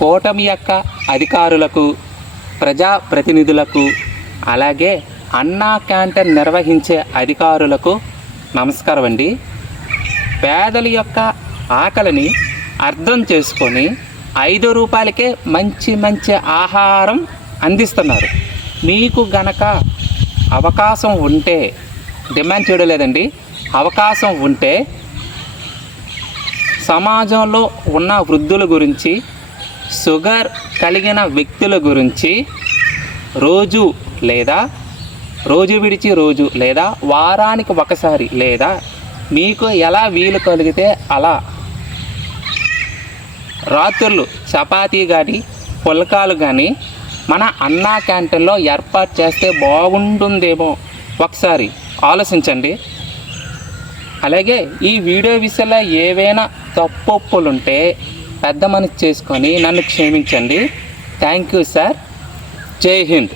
కూటమి యొక్క అధికారులకు, ప్రజాప్రతినిధులకు, అలాగే అన్నా క్యాంటీన్ నిర్వహించే అధికారులకు నమస్కారం అండి. పేదల యొక్క ఆకలిని అర్థం చేసుకొని 5 రూపాయలకే మంచి మంచి ఆహారం అందిస్తున్నారు. మీకు గనక అవకాశం ఉంటే, డిమాండ్ చేయడం లేదండి, అవకాశం ఉంటే సమాజంలో ఉన్న వృద్ధుల గురించి, షుగర్ కలిగిన వ్యక్తుల గురించి రోజు విడిచి రోజు లేదా వారానికి ఒకసారి లేదా మీకు ఎలా వీలు కలిగితే అలా రాత్రులు చపాతీ కానీ పుల్కాలు కానీ మన అన్నా క్యాంటీన్లో ఏర్పాటు చేస్తే బాగుంటుందేమో ఒకసారి ఆలోచించండి. అలాగే ఈ వీడియో విషయంలో ఏవైనా తప్పులుంటే పెద్ద మనసు చేసుకొని నన్ను క్షమించండి. Thank you sir. జై హింద్.